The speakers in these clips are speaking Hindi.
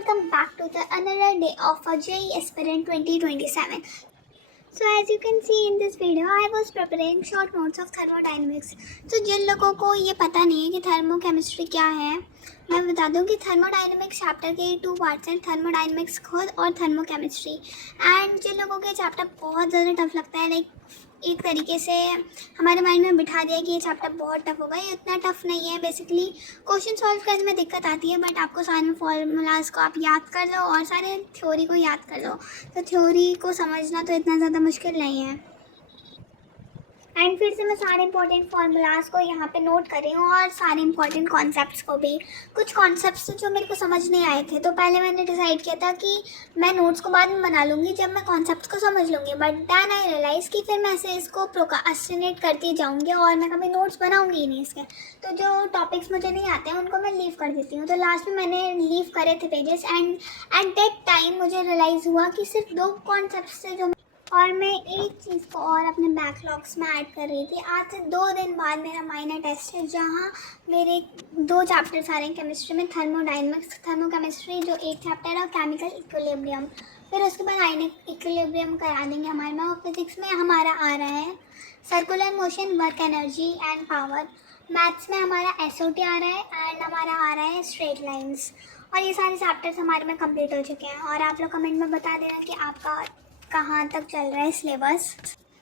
welcome back to the another day of a JEE Aspirant 2027. So as you can see in this video, I was preparing short notes of thermodynamics. तो जिन लोगों को ये पता नहीं है कि थर्मोकेमिस्ट्री क्या है, मैं बता दूं कि थर्मोडायनेमिक्स चैप्टर के 2 पार्ट्स हैं, थर्मोडायनेमिक्स खुद और थर्मोकेमिस्ट्री। एंड जिन लोगों के चैप्टर बहुत ज़्यादा टफ लगता है, लाइक एक तरीके से हमारे माइंड में बिठा दिया कि ये चैप्टर बहुत टफ होगा, ये उतना टफ नहीं है। बेसिकली क्वेश्चन सॉल्व करने में दिक्कत आती है, बट आपको सारे फॉर्मूलाज को आप याद कर लो और सारे थ्योरी को याद कर लो, तो थ्योरी को समझना तो इतना ज़्यादा मुश्किल नहीं है। एंड फिर से मैं सारे इंपॉर्टेंट फार्मूलाज को यहाँ पे नोट कर रही हूँ और सारे इंपॉर्टेंट कॉन्सेप्ट्स को भी। कुछ कॉन्सेप्ट्स जो मेरे को समझ नहीं आए थे, तो पहले मैंने डिसाइड किया था कि मैं नोट्स को बाद में बना लूँगी जब मैं कॉन्सेप्ट्स को समझ लूँगी, बट दैन आई रियलाइज़ कि फिर मैं ऐसे इसको प्रोक्रास्टिनेट करती जाऊँगी और मैं कभी नोट्स बनाऊँगी ही नहीं इसके। तो जो टॉपिक्स मुझे नहीं आते हैं उनको मैं लीव कर देती हूँ। तो लास्ट में मैंने लीव करे थे pages, and at that time मुझे रियलाइज़ हुआ कि सिर्फ 2 कॉन्सेप्ट्स थे जो, और मैं एक चीज़ को और अपने बैकलॉग्स में ऐड कर रही थी। आज से 2 दिन बाद मेरा माइनर टेस्ट है, जहाँ मेरे 2 चैप्टर्स आ रहे हैं केमिस्ट्री में, थर्मोडायनेमिक्स, थर्मोकेमिस्ट्री जो एक चैप्टर है, और केमिकल इक्विलिब्रियम। फिर उसके बाद आयनिक इक्विलिब्रियम करा देंगे हमारे में। और फिजिक्स में हमारा आ रहा है circular motion, work energy and power. Maths में हमारा SOT आ रहा है एंड हमारा आ रहा है स्ट्रेट लाइन्स। और ये सारे चैप्टर्स हमारे में कंप्लीट हो चुके हैं। और आप लोग कमेंट में बता देना कि आपका कहाँ तक चल रहा है सिलेबस।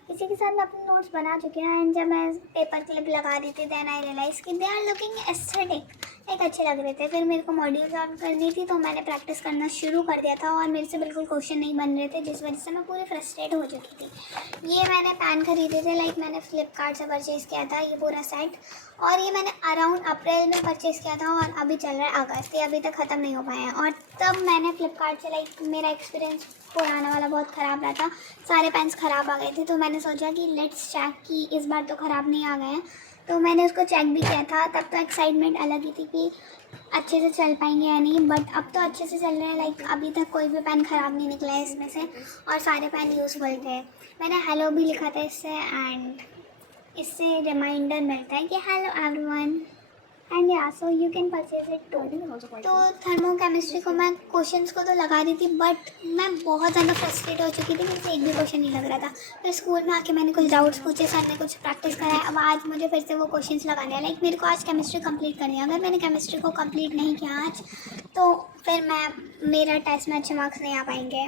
इसी के साथ मैं अपने नोट्स बना चुकी हूँ, एंड जब मैं पेपर क्लिप लगा रही थी देन आई रियलाइज़ कि दे आर लुकिंग एस्थेटिक, एक अच्छे लग रहे थे। फिर मेरे को मॉड्यूल ऑन करनी थी, तो मैंने प्रैक्टिस करना शुरू कर दिया था और मेरे से बिल्कुल क्वेश्चन नहीं बन रहे थे, जिस वजह से मैं पूरी फ्रस्ट्रेट हो चुकी थी। ये मैंने पेन खरीदे थे, लाइक मैंने फ्लिपकार्ट से परचेज़ किया था ये पूरा सेट, और ये मैंने अराउंड अप्रैल में परचेज़ किया था और अभी चल रहा है अगस्त, ये अभी तक ख़त्म नहीं हो पाया है। और तब मैंने फ्लिपकार्ट से, लाइक मेरा एक्सपीरियंस पुराना वाला बहुत ख़राब रहा था, सारे पेन्स ख़राब आ गए थे। तो मैंने सोचा कि लेट्स चेक कि इस बार तो ख़राब नहीं आ गए हैं। तो मैंने उसको चेक भी किया था। तब तो एक्साइटमेंट अलग ही थी कि अच्छे से चल पाएंगे या नहीं, बट अब तो अच्छे से चल रहे हैं। लाइक अभी तक कोई भी पेन ख़राब नहीं निकला है इसमें से, और सारे पेन यूज़फुल थे। मैंने हेलो भी लिखा था इससे, एंड इससे रिमाइंडर मिलता है कि hello everyone, and yeah so you can purchase it too. तो थर्मोकेमिस्ट्री को मैं क्वेश्चंस को तो लगा रही थी, बट मैं बहुत ज़्यादा फ्रस्ट्रेट हो चुकी थी, मेरे से एक भी क्वेश्चन नहीं लग रहा था। फिर स्कूल में आके मैंने कुछ डाउट्स पूछे, सर ने कुछ प्रैक्टिस कराया, अब आज मुझे फिर से वो क्वेश्चंस लगाने हैं। लाइक मेरे को आज केमिस्ट्री कंप्लीट करनी है। अगर मैंने केमिस्ट्री को कंप्लीट नहीं किया आज, तो फिर मेरा टेस्ट में अच्छे मार्क्स नहीं आ पाएंगे।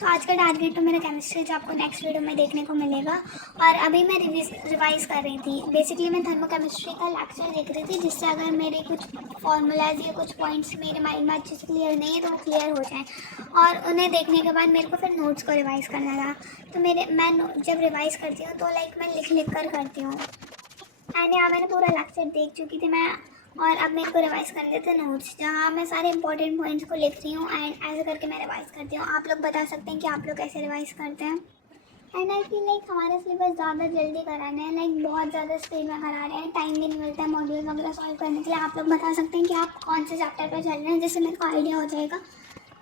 तो आज का टारगेट तो मेरा केमिस्ट्री, जो आपको नेक्स्ट वीडियो में देखने को मिलेगा। और अभी मैं रिवाइज़ कर रही थी। बेसिकली मैं थर्मोकेमिस्ट्री का लेक्चर देख रही थी, जिससे अगर मेरे कुछ फॉर्मूलाज या कुछ पॉइंट्स मेरे माइंड में अच्छे से क्लियर नहीं है तो वो क्लियर हो जाए। और उन्हें देखने के बाद मेरे को फिर नोट्स को रिवाइज़ करना था। तो मैं जब रिवाइज़ करती हूँ तो लाइक मैं लिख कर करती हूँ। एंड यहाँ मैंने पूरा लेक्चर देख चुकी थी मैं, और अब मेरे को रिवाइज़ कर लेते नोट्स, जहाँ मैं सारे इंपॉर्टेंट पॉइंट्स को लिख रही हूँ, एंड ऐसे करके मैं रिवाइज़ करती हूँ। आप लोग बता सकते हैं कि आप लोग कैसे रिवाइज़ करते हैं। एंड आई फील लाइक हमारा सिलेबस ज़्यादा जल्दी कराना है, लाइक बहुत ज़्यादा स्पीड में करा रहे हैं, टाइम भी नहीं मिलता है मॉड्यूल वगैरह सॉल्व करने के लिए। आप लोग बता सकते हैं कि आप कौन से चैप्टर पर चल रहे हैं, जिससे मेरे को आइडिया हो जाएगा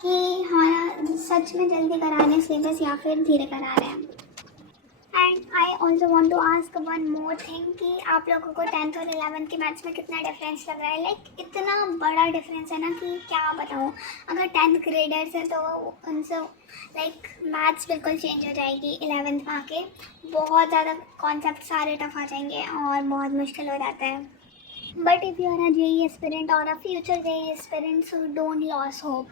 कि हमारा सच में जल्दी करा रहे हैं सिलेबस या फिर धीरे करा रहे हैं। And I also want to ask one more thing कि आप लोगों को 10th और 11th के मैथ्स में कितना डिफरेंस लग रहा है। लाइक इतना बड़ा डिफरेंस है ना कि क्या बताऊँ। अगर 10th ग्रेडर्स है तो उनसे लाइक मैथ्स बिल्कुल चेंज हो जाएगी 11th में आके। बहुत ज़्यादा कॉन्सेप्ट सारे टफ आ जाएंगे और बहुत मुश्किल हो जाता है। But if you are a JEE aspirant और a future JEE aspirant, so don't lose hope,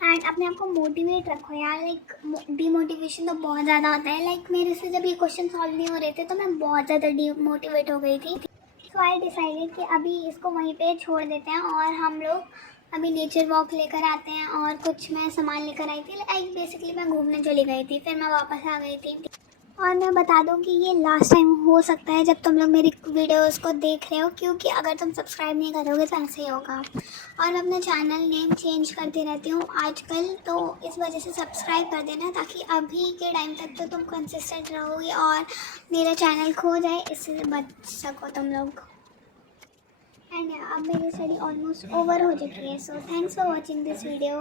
and अपने आप को मोटिवेट रखो यार। लाइक डीमोटिवेशन तो बहुत ज़्यादा होता है। लाइक मेरे से जब ये क्वेश्चन सॉल्व नहीं हो रहे थे तो मैं बहुत ज़्यादा डीमोटिवेट हो गई थी। सो आई डिसाइडेड कि अभी इसको वहीं पे छोड़ देते हैं, और हम लोग अभी नेचर वॉक लेकर आते हैं। और कुछ मैं सामान लेकर आई थी, लाइक बेसिकली मैं घूमने चली गई थी, फिर मैं वापस आ गई थी। और मैं बता दूं कि ये लास्ट टाइम हो सकता है जब तुम लोग मेरी वीडियोस को देख रहे हो, क्योंकि अगर तुम सब्सक्राइब नहीं करोगे तो ऐसे ही होगा। और मैं अपना चैनल नेम चेंज करती रहती हूँ आजकल, तो इस वजह से सब्सक्राइब कर देना, ताकि अभी के टाइम तक तो तुम कंसिस्टेंट रहोगे और मेरा चैनल खो जाए, इससे बच सको तुम लोग। एंड अब मेरी स्टडी ऑलमोस्ट ओवर हो चुकी है। So thanks for watching this video.